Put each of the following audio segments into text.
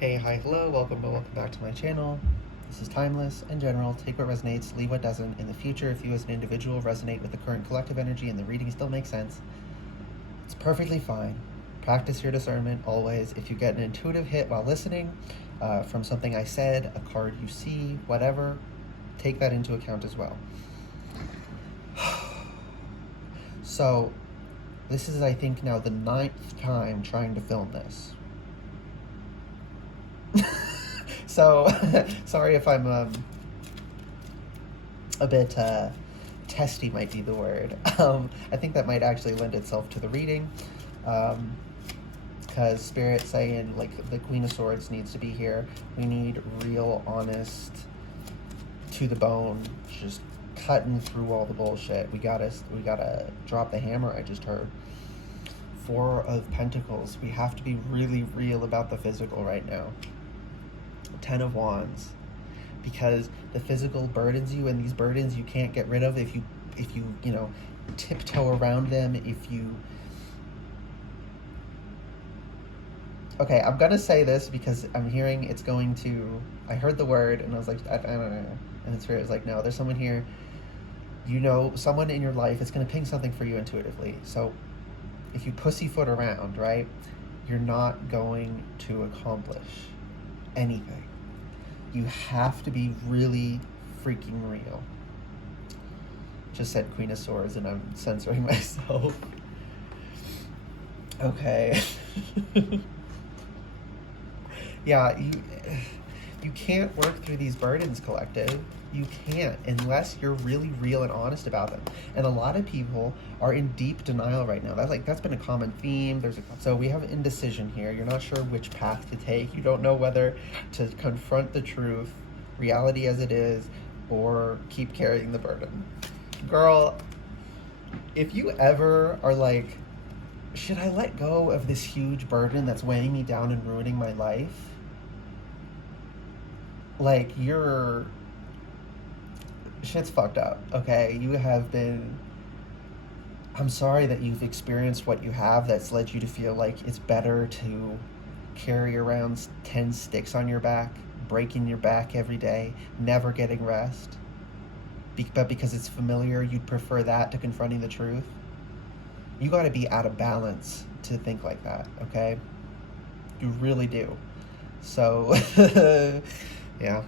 Hey, hi, hello, welcome back to my channel. This is timeless and general. Take what resonates, leave what doesn't. In the future, if you as an individual resonate with the current collective energy and the reading still makes sense, it's perfectly fine. Practice your discernment always. If you get an intuitive hit while listening from something I said, a card you see, whatever, take that into account as well. So, this is, I think, now the 9th time trying to film this. So, sorry if I'm a bit testy, might be the word. I think that might actually lend itself to the reading, because Spirit saying, like, the Queen of Swords needs to be here. We need real, honest, to the bone, just cutting through all the bullshit. We gotta drop the hammer. I just heard. Four of Pentacles. We have to be really real about the physical right now. 10 of Wands, because the physical burdens you, and these burdens you can't get rid of if you tiptoe around them. Okay, I'm gonna say this because I'm hearing it's going to. I heard the word and I was like, I don't know, and the Spirit was like, no, there's someone here. Someone in your life. It's gonna ping something for you intuitively. So if you pussyfoot around, right, you're not going to accomplish anything. You have to be really freaking real. Just said Queen of Swords and I'm censoring myself. Okay. Yeah, you can't work through these burdens, collective. You can't unless you're really real and honest about them. And a lot of people are in deep denial right now. That's been a common theme. So we have indecision here. You're not sure which path to take. You don't know whether to confront the truth, reality as it is, or keep carrying the burden. Girl, if you ever are like, should I let go of this huge burden that's weighing me down and ruining my life? Like, shit's fucked up, okay? I'm sorry that you've experienced what you have that's led you to feel like it's better to carry around 10 sticks on your back, breaking your back every day, never getting rest. But because it's familiar, you'd prefer that to confronting the truth. You gotta be out of balance to think like that, okay? You really do. So, yeah.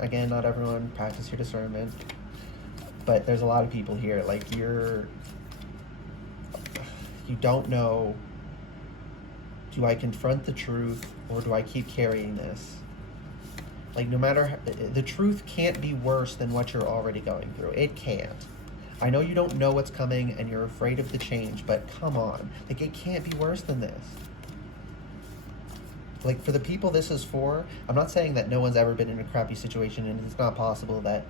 Again, not everyone practice your discernment, but there's a lot of people here, like, you don't know, do I confront the truth or do I keep carrying this? Like, no matter, the truth can't be worse than what you're already going through. It can't. I know you don't know what's coming and you're afraid of the change, but come on, like, it can't be worse than this. Like, for the people this is for, I'm not saying that no one's ever been in a crappy situation and it's not possible that,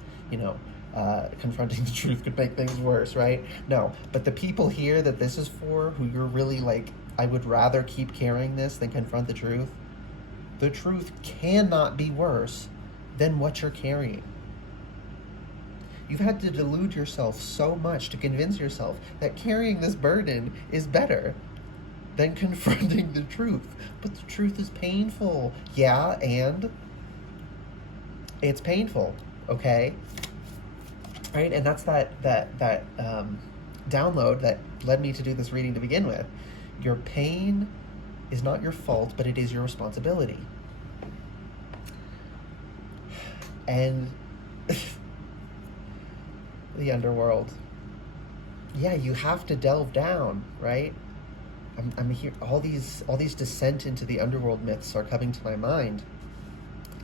confronting the truth could make things worse, right? No, but the people here that this is for, who you're really like, I would rather keep carrying this than confront the truth cannot be worse than what you're carrying. You've had to delude yourself so much to convince yourself that carrying this burden is better than confronting the truth. But the truth is painful. Yeah, and it's painful, okay? Right? And that's that download that led me to do this reading to begin with. Your pain is not your fault, but it is your responsibility. And the underworld. Yeah, you have to delve down, right? I'm here. All these descent into the underworld myths are coming to my mind.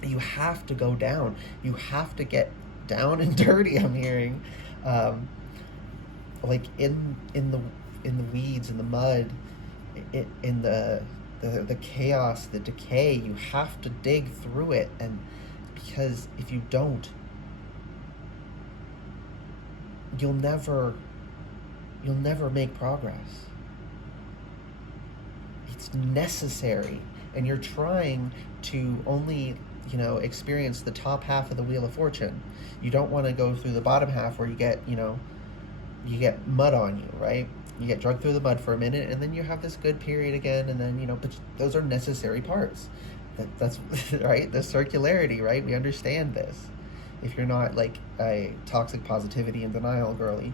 You have to go down. You have to get down and dirty. I'm hearing, like in the weeds, in the mud, in the chaos, the decay. You have to dig through it, and because if you don't, you'll never make progress. It's necessary, and you're trying to only experience the top half of the Wheel of Fortune. You don't want to go through the bottom half where you get mud on you, right? You get drugged through the mud for a minute, and then you have this good period again, and then, but those are necessary parts. That's right, the circularity, right? We understand this. If you're not like a toxic positivity and denial girly.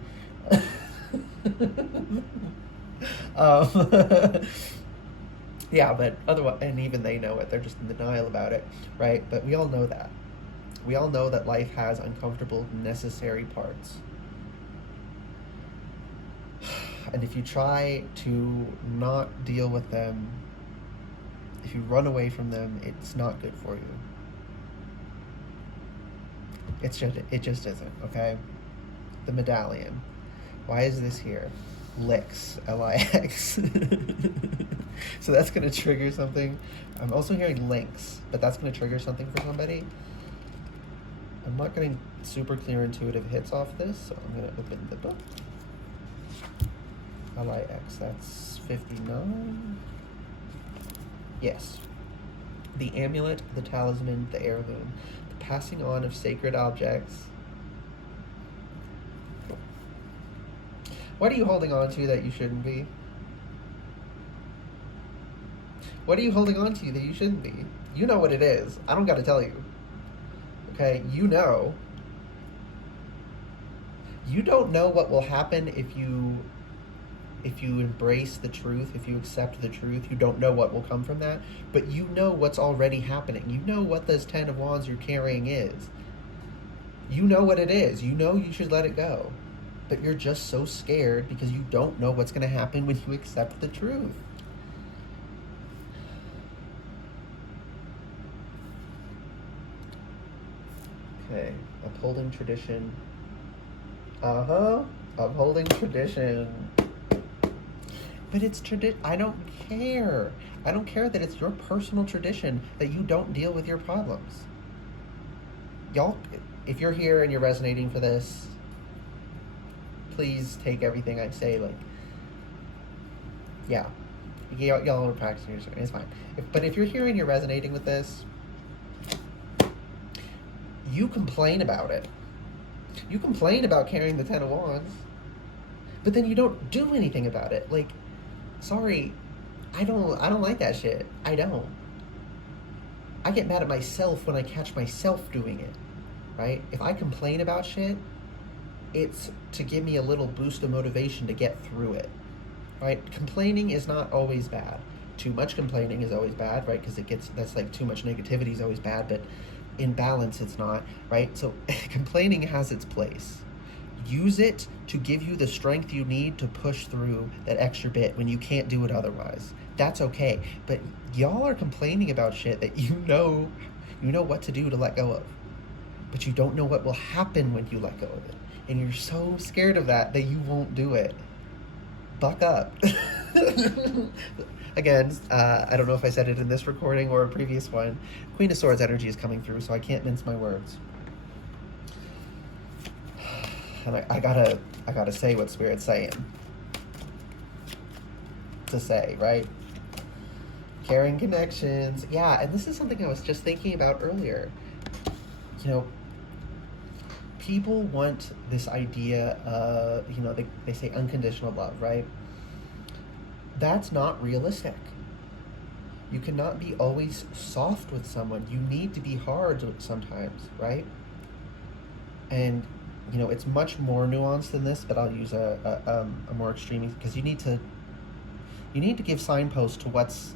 um, yeah, but otherwise, and even they know it, they're just in denial about it, right? But we all know that. We all know that life has uncomfortable, necessary parts. And if you try to not deal with them, if you run away from them, it's not good for you. It just isn't, okay? The medallion. Why is this here? Lix, Lix. So that's going to trigger something. I'm also hearing links, but that's going to trigger something for somebody. I'm not getting super clear intuitive hits off this, so I'm going to open the book. Lix, that's 59. Yes. The amulet, the talisman, the heirloom, the passing on of sacred objects. What are you holding on to that you shouldn't be? What are you holding on to that you shouldn't be? You know what it is. I don't got to tell you. Okay, you know. You don't know what will happen if you embrace the truth, if you accept the truth. You don't know what will come from that, but you know what's already happening. You know what this 10 of Wands you're carrying is. You know what it is. You know you should let it go. But you're just so scared because you don't know what's going to happen when you accept the truth. Okay, upholding tradition. Upholding tradition. But it's tradition. I don't care. I don't care that it's your personal tradition that you don't deal with your problems. Y'all, if you're here and you're resonating for this, please take everything I say yeah. Y'all are practicing your story. It's fine. But if you're here and you're resonating with this, you complain about it. You complain about carrying the 10 of Wands, but then you don't do anything about it. Sorry, I don't like that shit. I don't. I get mad at myself when I catch myself doing it, right? If I complain about shit, it's to give me a little boost of motivation to get through it, right? Complaining is not always bad. Too much complaining is always bad, right? Because that's like too much negativity is always bad, but in balance it's not, right? So complaining has its place. Use it to give you the strength you need to push through that extra bit when you can't do it otherwise. That's okay. But y'all are complaining about shit that you know what to do to let go of. But you don't know what will happen when you let go of it. And you're so scared of that you won't do it. Buck up. Again, I don't know if I said it in this recording or a previous one. Queen of Swords energy is coming through, so I can't mince my words. And I gotta say what Spirit's saying. To say, right? Caring connections. Yeah, and this is something I was just thinking about earlier. People want this idea of, they say unconditional love, right? That's not realistic. You cannot be always soft with someone. You need to be hard sometimes, right? And it's much more nuanced than this, but I'll use a more extreme, because you need to give signposts to what's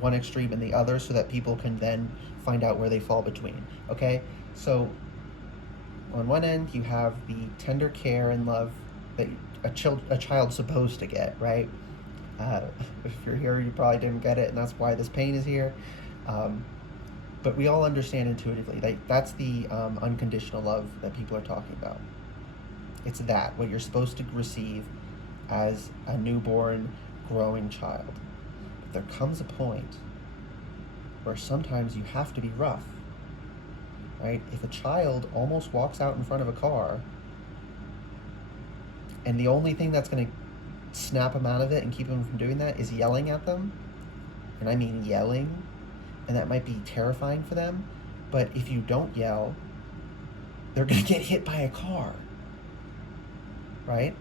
one extreme and the other, so that people can then find out where they fall between. Okay, so on one end you have the tender care and love that a child's supposed to get, right? If you're here, you probably didn't get it, and that's why this pain is here. But we all understand intuitively. That's the unconditional love that people are talking about. It's what you're supposed to receive as a newborn, growing child. But there comes a point where sometimes you have to be rough, right? If a child almost walks out in front of a car, and the only thing that's going to snap them out of it and keep them from doing that is yelling at them, and I mean yelling, and that might be terrifying for them, but if you don't yell, they're going to get hit by a car, right?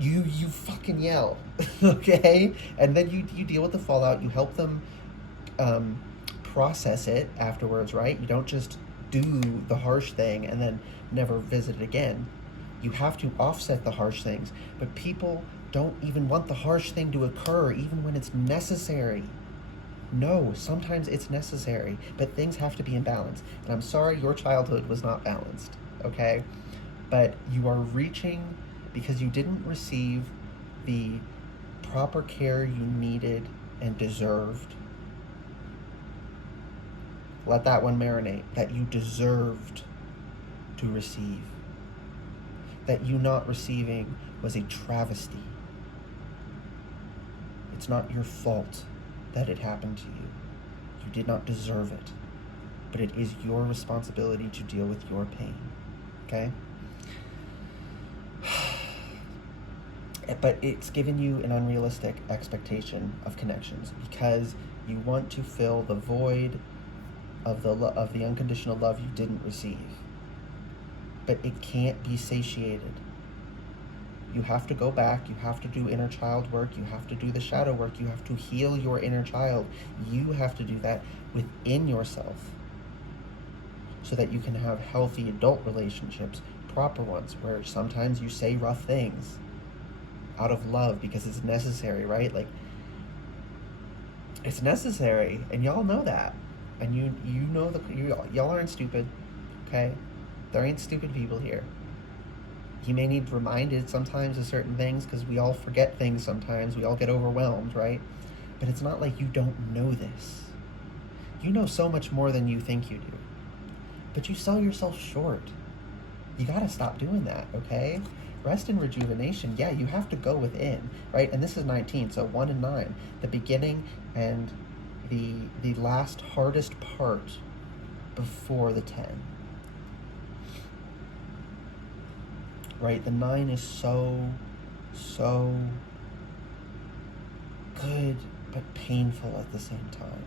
you fucking yell, okay? And then you deal with the fallout. You help them process it afterwards, right? You don't just do the harsh thing and then never visit it again. You have to offset the harsh things, but people don't even want the harsh thing to occur even when it's necessary. No, sometimes it's necessary, but things have to be in balance. And I'm sorry your childhood was not balanced, okay? But you are reaching because you didn't receive the proper care you needed and deserved. Let that one marinate. That you deserved to receive. That you not receiving was a travesty. It's not your fault that it happened to you. You did not deserve it. But it is your responsibility to deal with your pain. Okay? But it's given you an unrealistic expectation of connections because you want to fill the void of the unconditional love you didn't receive. But it can't be satiated. You have to go back, you have to do inner child work, you have to do the shadow work, you have to heal your inner child. You have to do that within yourself so that you can have healthy adult relationships, proper ones, where sometimes you say rough things out of love because it's necessary, right? Like, it's necessary, and y'all know that. And you know y'all aren't stupid, okay? There ain't stupid people here. You may need reminded sometimes of certain things because we all forget things sometimes. We all get overwhelmed, right? But it's not like you don't know this. You know so much more than you think you do. But you sell yourself short. You gotta stop doing that, okay? Rest and rejuvenation, yeah, you have to go within, right? And this is 19, so 1 and 9. The beginning and the last hardest part before the 10. Right? The 9 is so good but painful at the same time.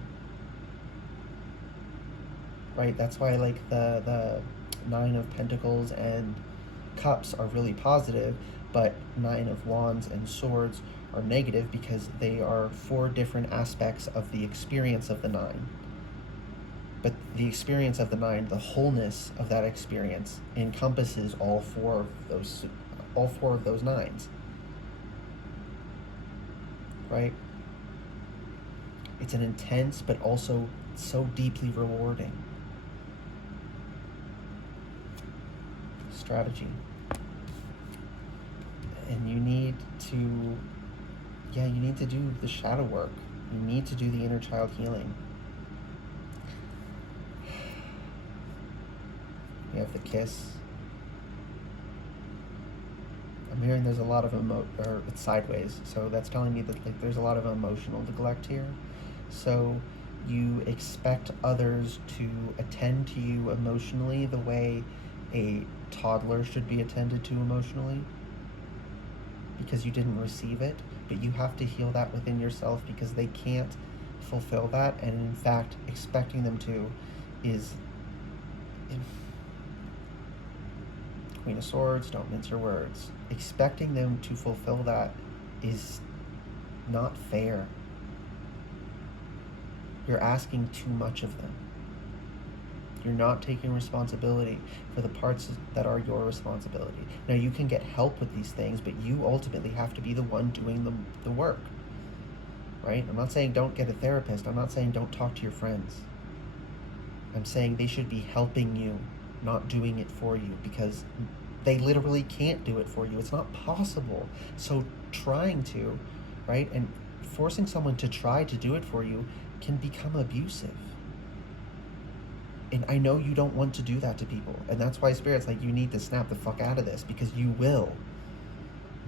Right? That's why like the 9 of Pentacles and Cups are really positive, but 9 of Wands and Swords are negative because they are 4 different aspects of the experience of the 9. But the experience of the 9, the wholeness of that experience encompasses all four of those 9s. Right? It's an intense but also so deeply rewarding strategy. And you need to do the shadow work. You need to do the inner child healing. You have the kiss. I'm hearing there's a lot of it's sideways, so that's telling me that like there's a lot of emotional neglect here. So you expect others to attend to you emotionally the way a toddler should be attended to emotionally because you didn't receive it, but you have to heal that within yourself because they can't fulfill that, and in fact expecting them to is Queen of Swords, don't mince your words. Expecting them to fulfill that is not fair. You're asking too much of them. You're not taking responsibility for the parts that are your responsibility. Now, you can get help with these things, but you ultimately have to be the one doing the work, right? I'm not saying don't get a therapist. I'm not saying don't talk to your friends. I'm saying they should be helping you, not doing it for you, because they literally can't do it for you. It's not possible. So trying to, right, and forcing someone to try to do it for you can become abusive. And I know you don't want to do that to people. And that's why Spirit's like, you need to snap the fuck out of this, because you will.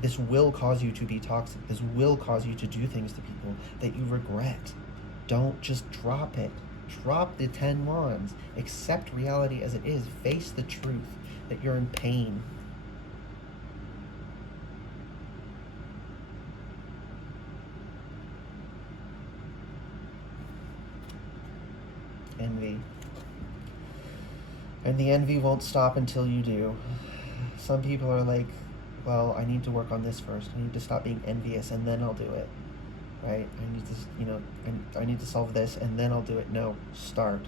This will cause you to be toxic. This will cause you to do things to people that you regret. Don't just drop it. Drop the 10 wands. Accept reality as it is. Face the truth that you're in pain. Envy. And the envy won't stop until you do. Some people are like, well, I need to work on this first. I need to stop being envious and then I'll do it. Right? I need to, I need to solve this and then I'll do it. No, start.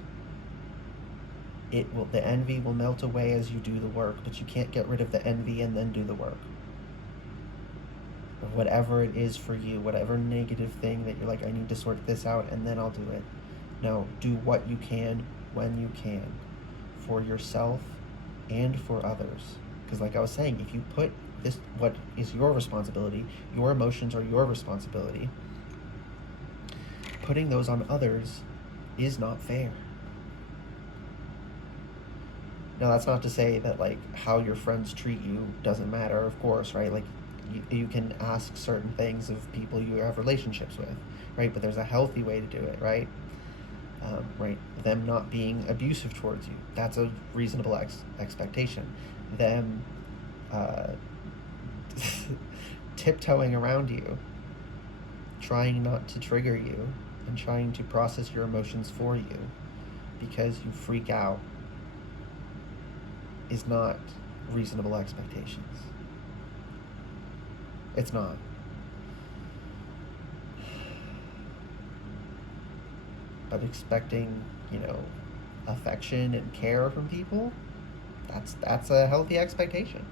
The envy will melt away as you do the work, but you can't get rid of the envy and then do the work. Or whatever it is for you, whatever negative thing that you're like, I need to sort this out and then I'll do it. No, do what you can when you can, for yourself and for others. Because like I was saying, if you put this, what is your responsibility, your emotions are your responsibility, putting those on others is not fair. Now, that's not to say that, like, how your friends treat you doesn't matter, of course, right? Like, you can ask certain things of people you have relationships with, right? But there's a healthy way to do it, right? Right? Them not being abusive towards you, that's a reasonable expectation. Them tiptoeing around you, trying not to trigger you, and trying to process your emotions for you because you freak out is not reasonable expectations. It's not. But expecting, affection and care from people, that's a healthy expectation.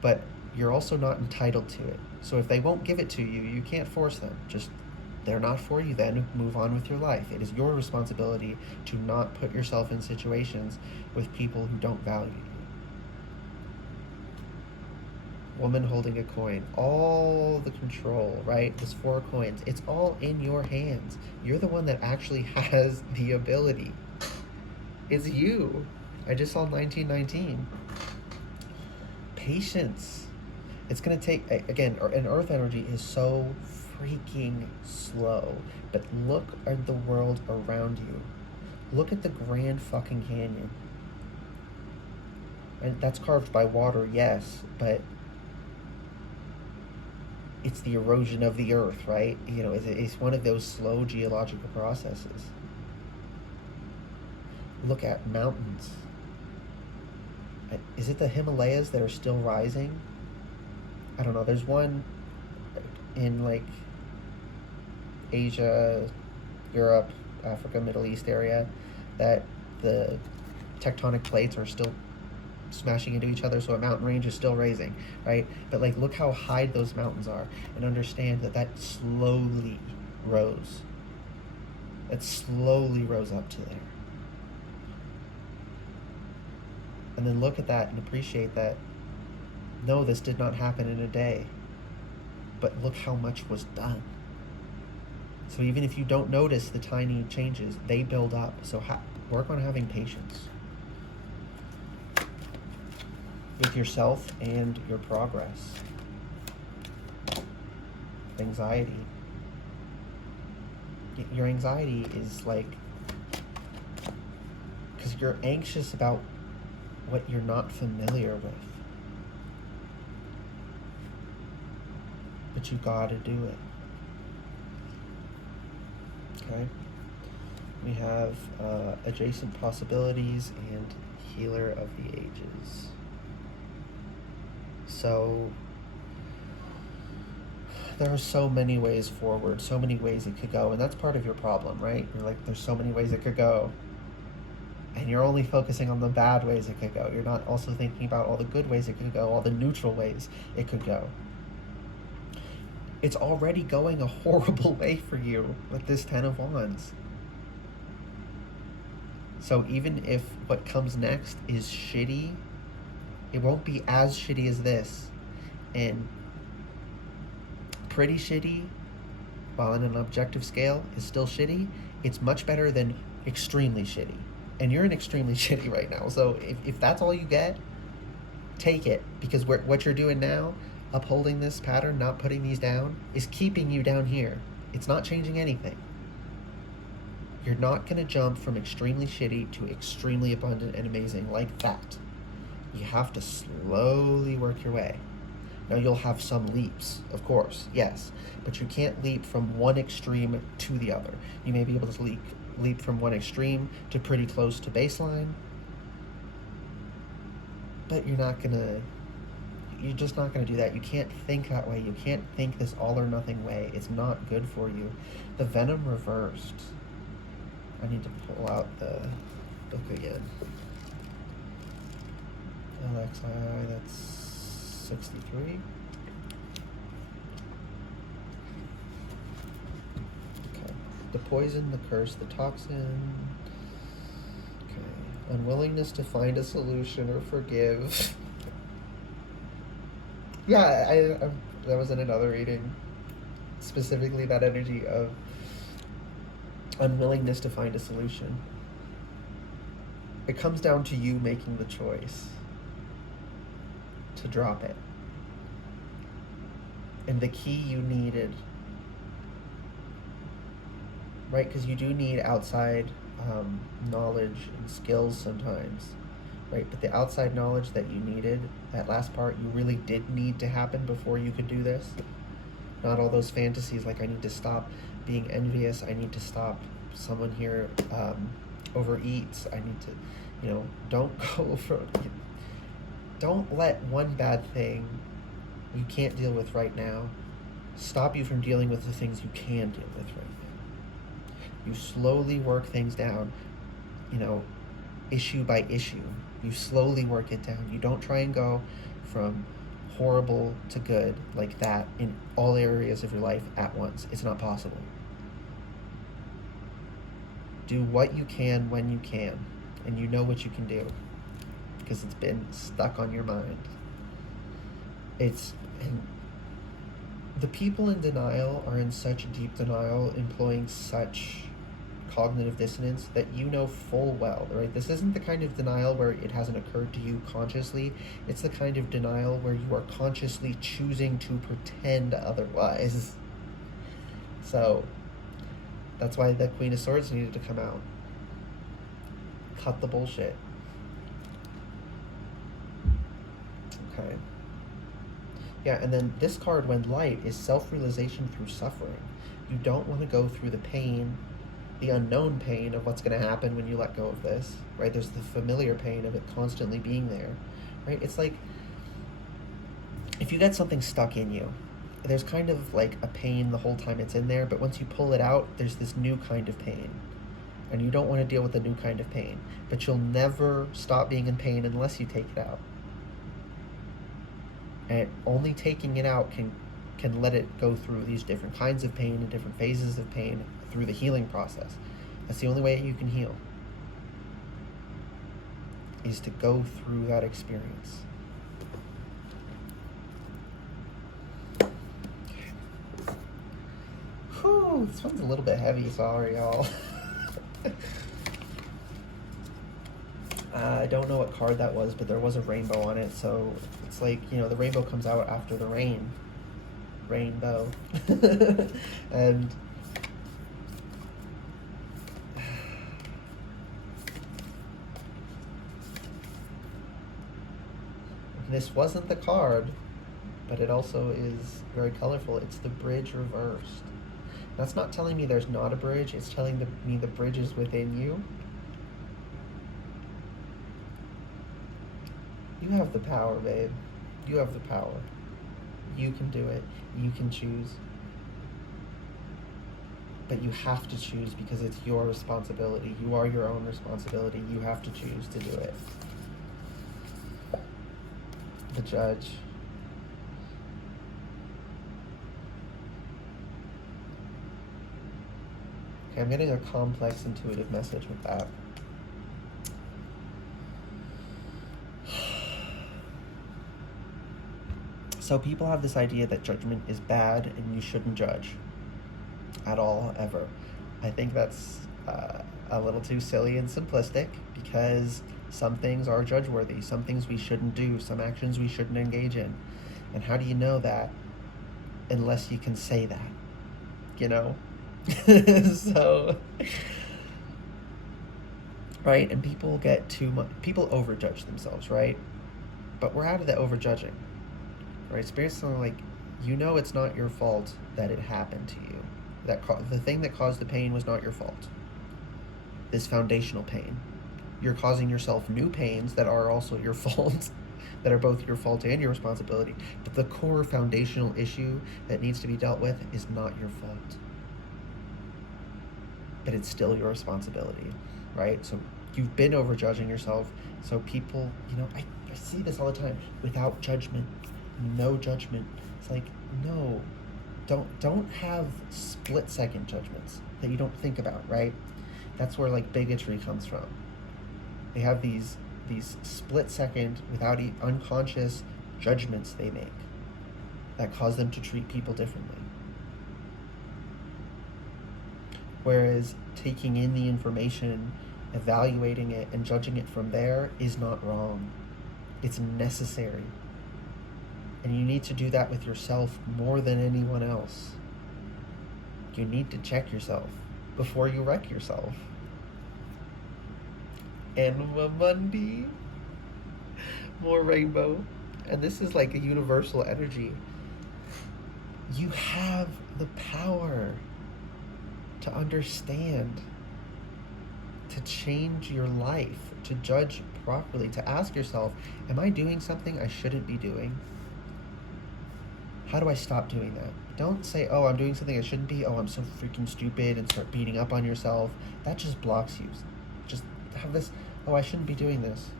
But you're also not entitled to it. So if they won't give it to you, you can't force them. Just, they're not for you, then move on with your life. It is your responsibility to not put yourself in situations with people who don't value you. Woman holding a coin, all the control, right? Those 4 coins, it's all in your hands. You're the one that actually has the ability. It's you. I just saw 1919. Patience. It's going to take, again, an earth energy is so freaking slow. But look at the world around you. Look at the Grand fucking Canyon. And that's carved by water, yes, but it's the erosion of the earth, right? It's one of those slow geological processes. Look at mountains. Is it the Himalayas that are still rising? I don't know. There's one in like Asia, Europe, Africa, Middle East area that the tectonic plates are still smashing into each other, so a mountain range is still raising, right? But like, look how high those mountains are, and understand that slowly rose. It slowly rose up to there. And then look at that and appreciate that, no, this did not happen in a day, but look how much was done. So even if you don't notice the tiny changes, they build up. So work on having patience with yourself and your progress. Anxiety. Your anxiety is like, because you're anxious about what you're not familiar with. But you gotta do it. Okay? We have adjacent possibilities and healer of the ages. So there are so many ways forward, so many ways it could go, and that's part of your problem, right? You're like, there's so many ways it could go, and you're only focusing on the bad ways it could go. You're not also thinking about all the good ways it could go, all the neutral ways it could go. It's already going a horrible way for you with this 10 of Wands. So even if what comes next is shitty, it won't be as shitty as this. And pretty shitty, while on an objective scale, is still shitty. It's much better than extremely shitty. And you're in extremely shitty right now. So if that's all you get, take it. Because what you're doing now, upholding this pattern, not putting these down, is keeping you down here. It's not changing anything. You're not going to jump from extremely shitty to extremely abundant and amazing like that. You have to slowly work your way. Now, you'll have some leaps, of course, yes, but you can't leap from one extreme to the other. You may be able to leap from one extreme to pretty close to baseline, but you're not gonna you're just not going to do that. You can't think that way. You can't think this all or nothing way. It's not good for you. The Venom reversed. I need to pull out the book again. LXI, that's 63. Okay. The poison, the curse, the toxin. Okay. Unwillingness to find a solution or forgive. Yeah, I that was in another reading. Specifically, that energy of unwillingness to find a solution. It comes down to you making the choice to drop it. And the key you needed, right? Because you do need outside knowledge and skills sometimes, right? But the outside knowledge that you needed, that last part, you really did need to happen before you could do this. Not all those fantasies like, I need to stop being envious, I need to stop someone here overeats, I need to, don't go for, don't let one bad thing you can't deal with right now stop you from dealing with the things you can deal with right now. You slowly work things down, issue by issue. You slowly work it down. You don't try and go from horrible to good like that in all areas of your life at once. It's not possible. Do what you can when you can, and you know what you can do because it's been stuck on your mind. And the people in denial are in such deep denial, employing such cognitive dissonance that you know full well, right? This isn't the kind of denial where it hasn't occurred to you consciously. It's the kind of denial where you are consciously choosing to pretend otherwise. So that's why the Queen of Swords needed to come out. Cut the bullshit. Okay. Yeah, and then this card, when light, is self-realization through suffering. You don't want to go through the pain, the unknown pain of what's going to happen when you let go of this, right? There's the familiar pain of it constantly being there, right? It's like if you get something stuck in you, there's kind of like a pain the whole time it's in there, but once you pull it out, there's this new kind of pain. And you don't want to deal with the new kind of pain, but you'll never stop being in pain unless you take it out. And only taking it out can let it go through these different kinds of pain and different phases of pain through the healing process. That's the only way you can heal, is to go through that experience. Whew, this one's a little bit heavy, sorry y'all. I don't know what card that was, but there was a rainbow on it, so it's like, the rainbow comes out after the rain. Rainbow. And this wasn't the card, but it also is very colorful. It's the bridge reversed. That's not telling me there's not a bridge, it's telling me the bridge is within you. You have the power, babe. You have the power. You can do it. You can choose. But you have to choose because it's your responsibility. You are your own responsibility. You have to choose to do it. The Judge. Okay, I'm getting a complex intuitive message with that. So people have this idea that judgment is bad and you shouldn't judge at all, ever. I think that's a little too silly and simplistic, because some things are judge-worthy, some things we shouldn't do, some actions we shouldn't engage in. And how do you know that unless you can say that, So, right? And people get people overjudge themselves, right? But we're out of the overjudging. Right, Spirit's telling, like, it's not your fault that it happened to you. That the thing that caused the pain was not your fault. This foundational pain. You're causing yourself new pains that are also your fault. that are both your fault and your responsibility. But the core foundational issue that needs to be dealt with is not your fault. But it's still your responsibility, right? So you've been overjudging yourself. So people, I see this all the time. Without judgment, no judgment. It's like, no, don't have split-second judgments that you don't think about, right? That's where like bigotry comes from. They have these split-second, without unconscious judgments they make that cause them to treat people differently. Whereas taking in the information, evaluating it, and judging it from there is not wrong. It's necessary. And you need to do that with yourself more than anyone else. You need to check yourself before you wreck yourself. Anima Mundi. More rainbow. And this is like a universal energy. You have the power to understand, to change your life, to judge properly, to ask yourself, am I doing something I shouldn't be doing? How do I stop doing that? Don't say, oh, I'm doing something I shouldn't be. Oh, I'm so freaking stupid, and start beating up on yourself. That just blocks you. Just have this, oh, I shouldn't be doing this.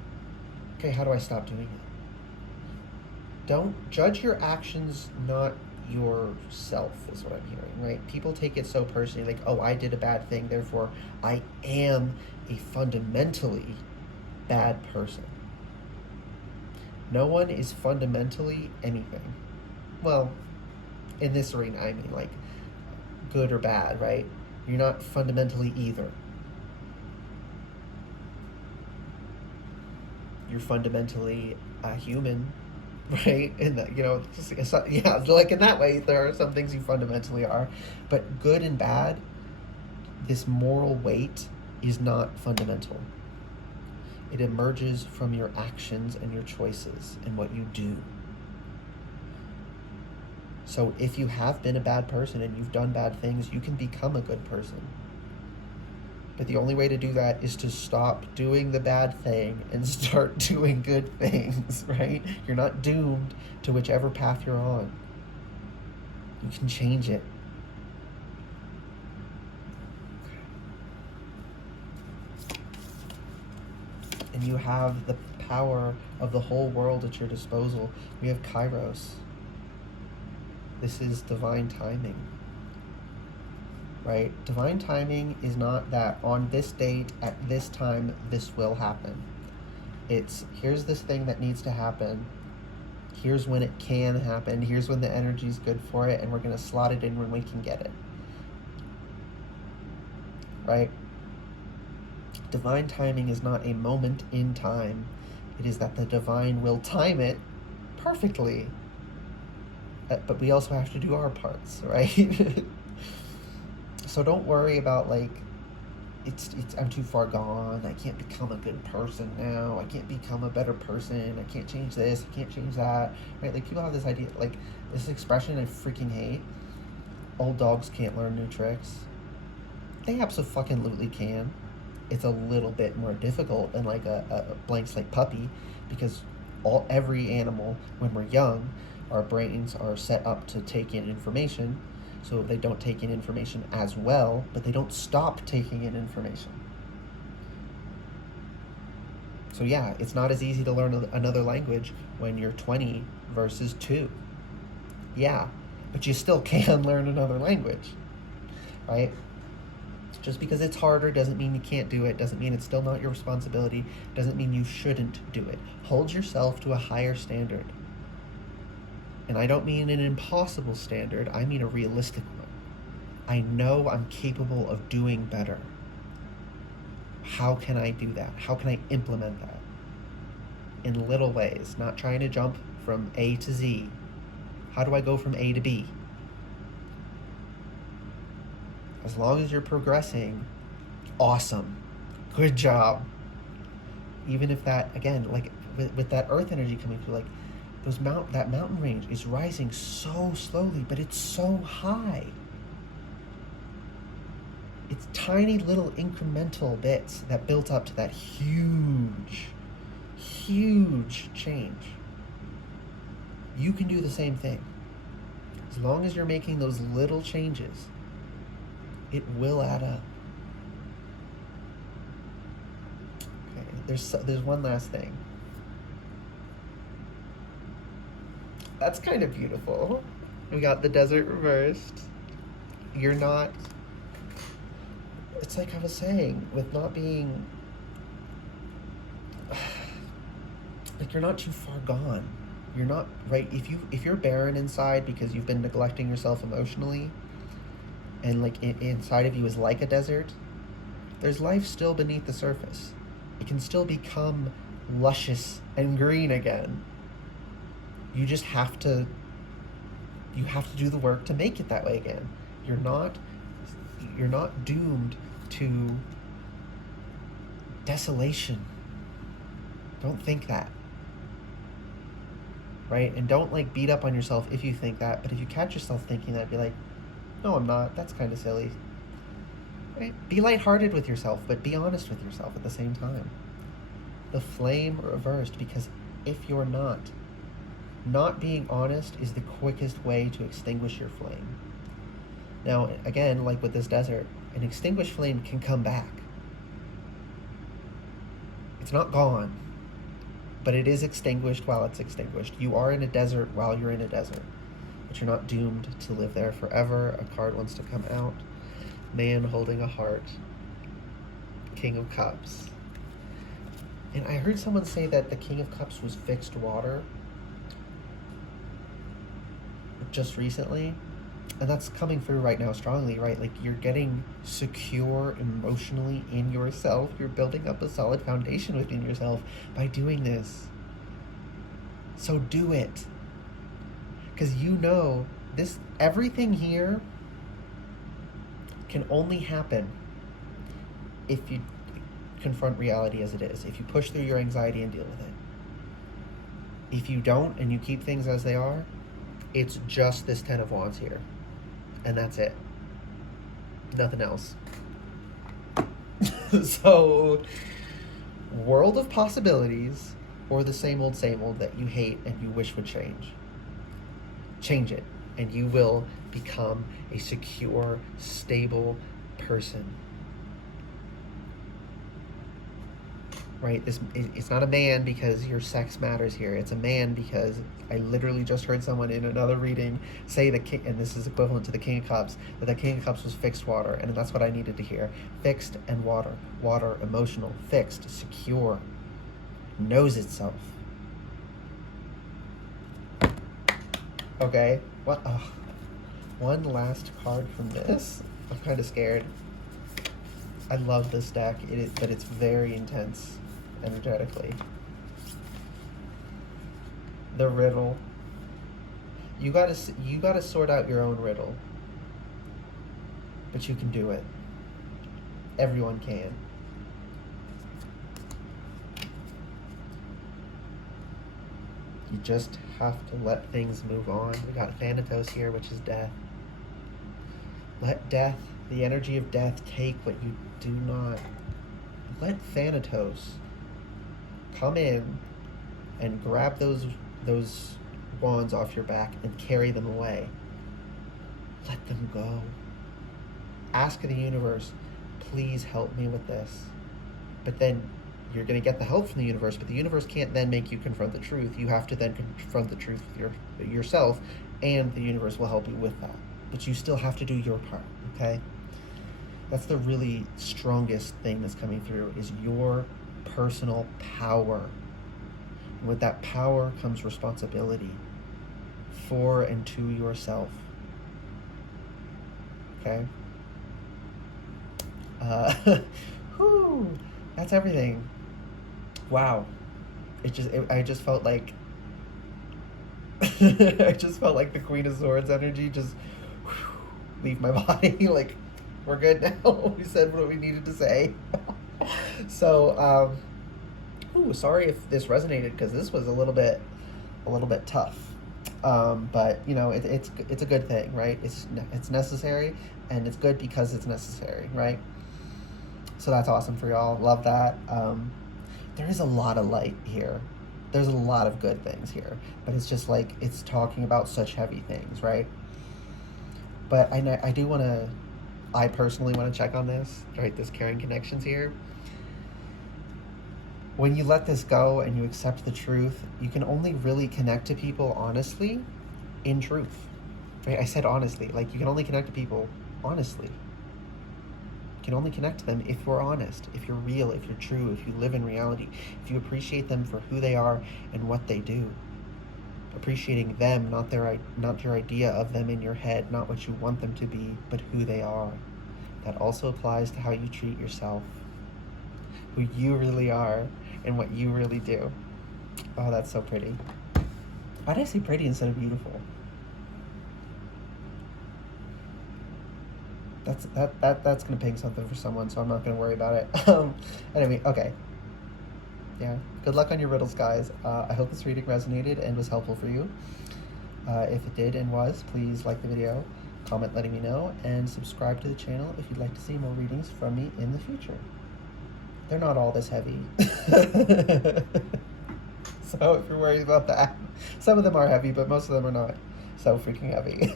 Okay, how do I stop doing it? Don't judge your actions, not yourself, is what I'm hearing, right? People take it so personally, like, oh, I did a bad thing, therefore I am a fundamentally bad person. No one is fundamentally anything. Well, in this arena, I mean, like, good or bad, right? You're not fundamentally either. You're fundamentally a human, right? And that, like in that way, there are some things you fundamentally are. But good and bad, this moral weight is not fundamental. It emerges from your actions and your choices and what you do. So if you have been a bad person and you've done bad things, you can become a good person. But the only way to do that is to stop doing the bad thing and start doing good things, right? You're not doomed to whichever path you're on. You can change it. And you have the power of the whole world at your disposal. We have Kairos. This is divine timing, right? Divine timing is not that on this date, at this time, this will happen. It's, here's this thing that needs to happen. Here's when it can happen. Here's when the energy is good for it, and we're going to slot it in when we can get it. Right? Divine timing is not a moment in time. It is that the divine will time it perfectly. But we also have to do our parts, right? So don't worry about like, it's I'm too far gone. I can't become a good person now. I can't become a better person. I can't change this. I can't change that. Right? Like people have this idea, like this expression I freaking hate. Old dogs can't learn new tricks. They absolutely can. It's a little bit more difficult than like a blank slate puppy, because every animal, when we're young, our brains are set up to take in information, so they don't take in information as well, but they don't stop taking in information. So yeah, it's not as easy to learn another language when you're 20 versus 2. Yeah, but you still can learn another language, right? Just because it's harder doesn't mean you can't do it, doesn't mean it's still not your responsibility, doesn't mean you shouldn't do it. Hold yourself to a higher standard. And I don't mean an impossible standard, I mean a realistic one. I know I'm capable of doing better. How can I do that? How can I implement that? In little ways, not trying to jump from A to Z. How do I go from A to B? As long as you're progressing, awesome. Good job. Even if that, again, like with that earth energy coming through, like that mountain range is rising so slowly, but it's so high. It's tiny little incremental bits that built up to that huge Huge change. You can do the same thing. As long as you're making those little changes, it will add up. Okay, there's one last thing. That's kind of beautiful. We got the desert reversed. You're not, it's like I was saying, with not being, like, you're not too far gone. You're not, right? If you're barren inside because you've been neglecting yourself emotionally, and like inside of you is like a desert, there's life still beneath the surface. It can still become luscious and green again. You just have to do the work to make it that way again. You're not doomed to desolation. Don't think that. Right? And don't like beat up on yourself if you think that, but if you catch yourself thinking that, be like, no, I'm not. That's kind of silly. Right? Be lighthearted with yourself, but be honest with yourself at the same time. The flame reversed, because if you're not being honest is the quickest way to extinguish your flame. Now, again, like with this desert, an extinguished flame can come back. It's not gone, but it is extinguished while it's extinguished. You are in a desert while you're in a desert, but you're not doomed to live there forever. A card wants to come out. Man holding a heart. King of Cups. And I heard someone say that the King of Cups was fixed water just recently, and that's coming through right now strongly, right? Like, you're getting secure emotionally in yourself. You're building up a solid foundation within yourself by doing this. So do it, because you know this, everything here can only happen if you confront reality as it is, if you push through your anxiety and deal with it. If you don't and you keep things as they are, it's just this 10 of Wands here. And that's it. Nothing else. So, world of possibilities, or the same old that you hate and you wish would change. Change it, and you will become a secure, stable person. Right? It's not a man because your sex matters here. It's a man because I literally just heard someone in another reading say the king, and this is equivalent to the King of Cups, that the King of Cups was fixed water, and that's what I needed to hear. Fixed and water. Water, emotional, fixed, secure, knows itself. Okay, what? Oh, one last card from this. I'm kind of scared. I love this deck, but it's very intense energetically. The riddle. You gotta sort out your own riddle, but you can do it. Everyone can. You just have to let things move on. We got Thanatos here, which is death. Let death, the energy of death, take what you do not. Let Thanatos come in and grab those wands off your back and carry them away. Let them go. Ask the universe, please help me with this. But then you're going to get the help from the universe, but the universe can't then make you confront the truth. You have to then confront the truth with yourself, and the universe will help you with that. But you still have to do your part, okay? That's the really strongest thing that's coming through, is your personal power. And with that power comes responsibility for and to yourself. Okay? Whew, that's everything. Wow. I just felt like I just felt like the Queen of Swords energy just leave my body. Like, we're good now. We said what we needed to say. So, sorry if this resonated, because this was a little bit tough. But you know, it's a good thing, right? It's necessary, and it's good because it's necessary, right? So that's awesome for y'all. Love that. there is a lot of light here. There's a lot of good things here, but it's just like it's talking about such heavy things, right? But I do want to, I personally want to check on this, right? This caring connections here. When you let this go and you accept the truth, you can only really connect to people honestly in truth. Right? I said honestly, like you can only connect to people honestly. You can only connect to them if you're honest, if you're real, if you're true, if you live in reality, if you appreciate them for who they are and what they do. Appreciating them, not your idea of them in your head, not what you want them to be, but who they are. That also applies to how you treat yourself, who you really are, and what you really do. Oh, that's so pretty. Why did I say pretty instead of beautiful? That's gonna ping something for someone, so I'm not gonna worry about it. Anyway, okay. Yeah. Good luck on your riddles, guys. I hope this reading resonated and was helpful for you. If it did and was, please like the video, comment letting me know, and subscribe to the channel if you'd like to see more readings from me in the future. They're not all this heavy. So if you're worried about that, some of them are heavy, but most of them are not so freaking heavy.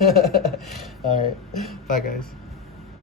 All right. Bye, guys.